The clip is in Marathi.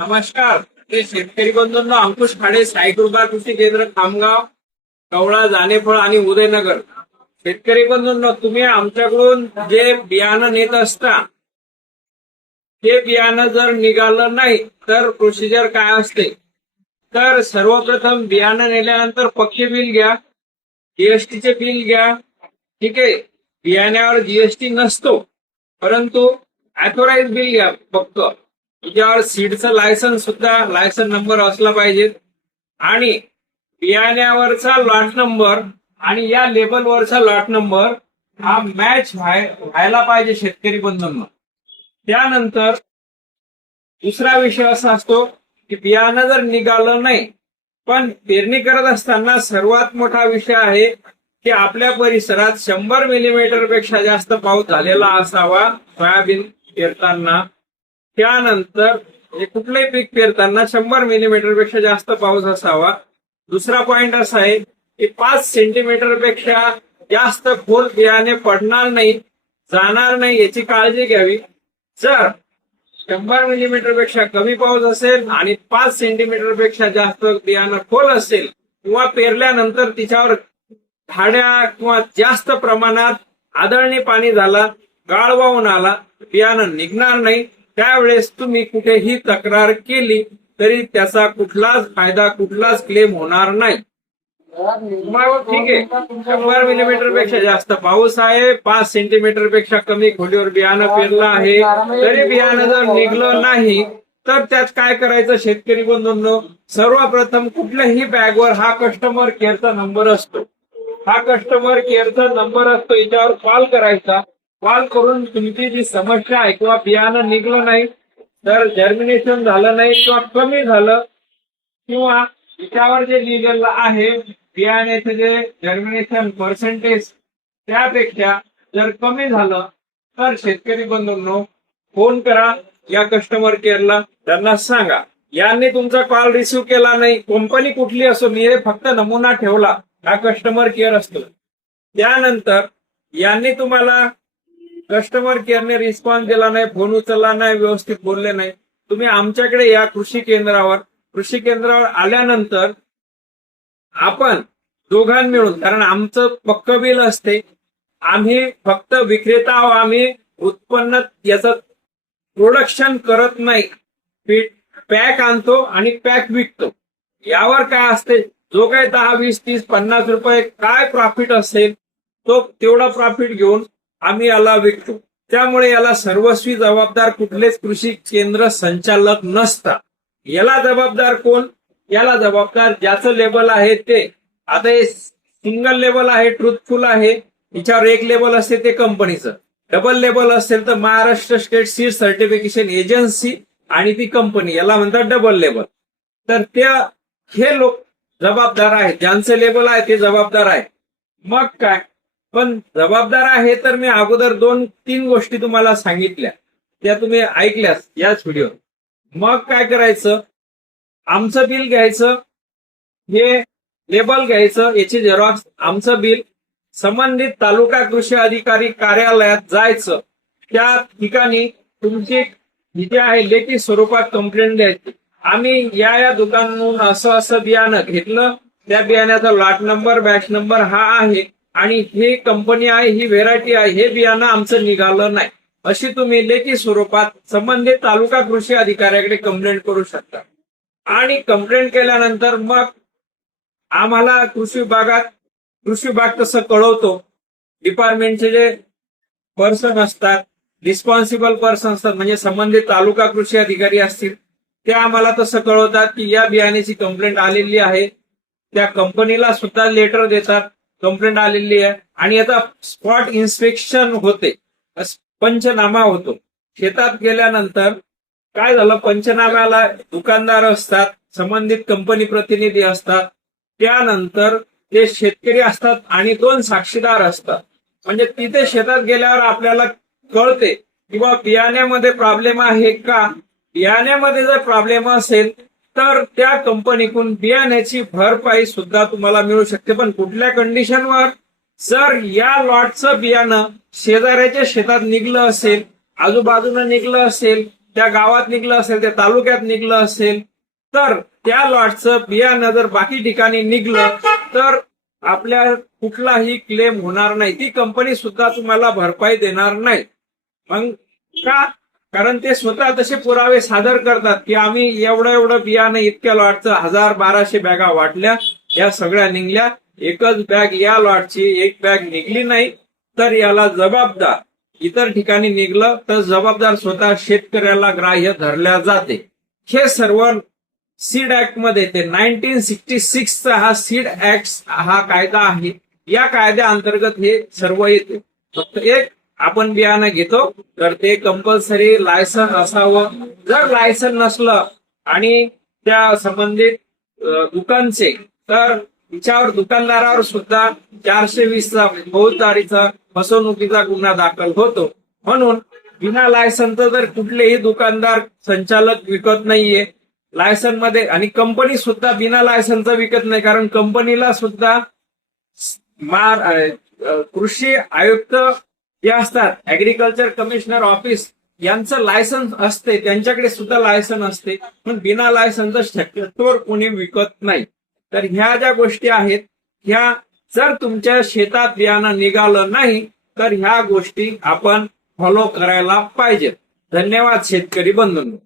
नमस्कार. ते शेतकरी बंधूंनो, अंकुश खाडे, साई कृपा कृषी केंद्र, खामगाव, कवळा, जानेफळ आणि उदयनगर. शेतकरी बंधूंनो, तुम्ही आमच्याकडून जे बियाणं नेत असता ते बियाणं जर निघालं नाही तर प्रोसिजर काय असते? तर सर्वप्रथम बियाणं नेल्यानंतर पक्के बिल घ्या, जीएसटीचे बिल घ्या. ठीक आहे, बियाण्यावर जीएसटी नसतो, परंतु ऑथोराइज बिल घ्या. फक्त त्याच्यावर सीडचं लायसन नंबर असला पाहिजे आणि बियाण्यावरचा लॉट नंबर आणि या लेबलवरचा लॉट नंबर हा मॅच व्हायला पाहिजे शेतकरी बंधूंना. त्यानंतर दुसरा विषय असा असतो की बियाणं जर निघालं नाही, पण पेरणी करत असताना सर्वात मोठा विषय आहे की आपल्या परिसरात 100 मिलीमीटर पेक्षा जास्त पाऊस झालेला असावा सोयाबीन पेरताना. त्यानंतर कुठलंही पीक पेरताना 100 मिलीमीटर पेक्षा जास्त पाऊस असावा. दुसरा पॉइंट असा आहे की 5 सेंटीमीटर पेक्षा जास्त खोल बियाणे पडणार नाही, जाणार नाही, याची काळजी घ्यावी. जर 100 मिलीमीटर पेक्षा कमी पाऊस असेल आणि 5 सेंटीमीटर पेक्षा जास्त बियाणं खोल असेल किंवा पेरल्यानंतर तिच्यावर झाड्या किंवा जास्त प्रमाणात आदळणी पाणी झाला, गाळ वाहून आला, बियाणं निघणार नाही. त्यावेळेस तुम्ही कुठेही तक्रार केली तरी त्याचा कुठलाच फायदा, कुठलाच क्लेम होणार नाही. ठीक आहे, 100 मिलीमीटर पेक्षा जास्त पाऊस आहे, 5 सेंटीमीटर पेक्षा कमी खोलीवर बियाणं पेरलं आहे, तरी बियाणं जर निघलं नाही तर त्यात काय करायचं शेतकरी बंधूंनो? सर्वप्रथम कुठल्याही बॅगवर हा कस्टमर केअरचा नंबर असतो. हा कस्टमर केअरचा नंबर असतो, याच्यावर कॉल करायचा. कॉल करून तुमची जी समस्या आहे किंवा बियाणं निघलं नाही, तर जर्मिनेशन झालं नाही किंवा कमी झालं, किंवा याच्यावर जे लिहिलेलं आहे बियाण्याचे जे जर्मिनेशन पर्सेंटेज त्यापेक्षा जर कमी झालं तर शेतकरी बंधूंनो फोन करा या कस्टमर केअरला. त्यांना सांगा यांनी तुमचा कॉल रिसिव्ह केला नाही, कंपनी कुठली असो, मी फक्त नमुना ठेवला, हा कस्टमर केअर असतो. त्यानंतर यांनी तुम्हाला कस्टमर केअरने रिस्पॉन्स दिला नाही, फोन उचलला नाही, व्यवस्थित बोलले नाही, तुम्ही आमच्याकडे या कृषी केंद्रावर आल्यानंतर आपण दोघां मिळून, कारण आमचं पक्क बिल असते, आम्ही फक्त विक्रेता आहोत, आम्ही उत्पन्न याचं प्रोडक्शन करत नाही, पॅक आणतो आणि पॅक विकतो. यावर काय असते, जो काही 10, 20, 30, 50 रुपये काय प्रॉफिट असेल तो तेवढा प्रॉफिट घेऊन आम्ही याला विकतो. त्यामुळे याला सर्वस्वी जबाबदार कुठलेच कृषी केंद्र संचालक नसतात. याला जबाबदार कोण? याला जबाबदार ज्याचं लेबल आहे ते. आता हे सिंगल लेबल आहे, ट्रुथफुल आहे, याच्यावर एक लेबल असते ते कंपनीचं. डबल लेबल असेल तर Maharashtra state seed certification agency आणि ती कंपनी, याला म्हणतात डबल लेबल. तर हे लोक जबाबदार आहेत, ज्यांचं लेबल आहे ते जबाबदार आहे. मग काय, पण जबाबदार आहे तर मी अगोदर 2-3 गोष्टी तुम्हाला सांगितल्या, त्या तुम्ही ऐकल्यास याच व्हिडिओ. मग काय करायचं, आमचं बिल घ्यायचं, हे लेबल घ्यायचं, याची झेरॉक्स, आमचं बिल संबंधित तालुका कृषी अधिकारी कार्यालयात जायचं. त्या ठिकाणी तुमची जिथे आहे लेखी स्वरूपात कंप्लेंट द्यायची. आम्ही या दुकानातून असं बियाणं घेतलं, त्या बियाण्याचा लॉट नंबर, बॅच नंबर हा आहे आणि ही कंपनी आहे, ही व्हेरायटी आहे, हे बियाणं आमचं निघालं नाही, अशी तुम्ही लेखी स्वरूपात संबंधित तालुका कृषी अधिकाऱ्याकडे कंप्लेंट करू शकता. आणि कंप्लेंट केल्यानंतर मग आम्हाला कृषी विभाग तसं कळवतो. डिपार्टमेंटचे जे पर्सन असतात, रिस्पॉन्सिबल पर्सन असतात, म्हणजे संबंधित तालुका कृषी अधिकारी असतील, ते आम्हाला तसं कळवतात की या बियाण्याची कंप्लेंट आलेली आहे. त्या कंपनीला सुद्धा लेटर देतात, कंप्लेंट आलेली आहे, आणि याचा स्पॉट इन्स्पेक्शन होते, पंचनामा होतो. शेतात गेल्यानंतर काय झालं, पंचनाम्याला दुकानदार असतात, संबंधित कंपनी प्रतिनिधी असतात, त्यानंतर ते शेतकरी असतात आणि 2 साक्षीदार असतात. म्हणजे तिथे शेतात गेल्यावर आपल्याला कळते किंवा बियाण्यामध्ये प्रॉब्लेम आहे का. बियाण्यामध्ये जर प्रॉब्लेम असेल तर त्या कंपनीकडून बियाण्याची भरपाई सुद्धा तुम्हाला मिळू शकते. पण कुठल्या कंडिशनवर, जर या लॉटचं बियाणं शेजाऱ्याच्या शेतात निघलं असेल, आजूबाजूला निघलं असेल, त्या गावात निघलं असेल, त्या तालुक्यात निघलं असेल, तर त्या लॉटचं बियाणं जर बाकी ठिकाणी निघलं तर आपल्या कुठलाही क्लेम होणार नाही, ती कंपनी सुद्धा तुम्हाला भरपाई देणार नाही. मग का? कारण ते स्वतः तसे पुरावे सादर करतात की आम्ही एवढं बियाणं इतक्या लॉटचं 1000-1200 बॅगा वाटल्या, या सगळ्या निघल्या, एकच बॅग या लॉटची एक बॅग निघली नाही, तर याला जबाबदार इतर ठिकाणी निघलं तर जबाबदार स्वतः शेतकऱ्याला ग्राह्य धरल्या जाते. हे सर्व सीड ऍक्ट मध्ये ते 1966चा हा सीड ऍक्ट हा कायदा आहे. या कायद्या अंतर्गत हे सर्व येते. फक्त एक आपण बियाणं घेतो तर ते कंपल्सरी लायसन असावं. जर लायसन नसलं आणि त्या संबंधित दुकानचे, तर तिच्यावर दुकानदारावर सुद्धा 420चा फौजदारीचा फसवणुकीचा गुन्हा दाखल होतो. म्हणून बिना लायसनचं जर कुठलेही दुकानदार संचालक विकत नाहीये लायसन मध्ये, आणि कंपनी सुद्धा बिना लायसनचं विकत नाही, कारण कंपनीला सुद्धा कृषी आयुक्त जे असतात, ऍग्रिकल्चर कमिशनर ऑफिस यांचं लायसन्स असते, त्यांच्याकडे सुद्धा लायसन असते. पण बिना लायसनचं शक्यतोवर कोणी विकत नाही. तर ह्या ज्या गोष्टी आहेत, ह्या जर तुमच्या शेतात बियाणं निघालं नाही तर ह्या गोष्टी आपण फॉलो करायला पाहिजेत. धन्यवाद शेतकरी बंधूंनो.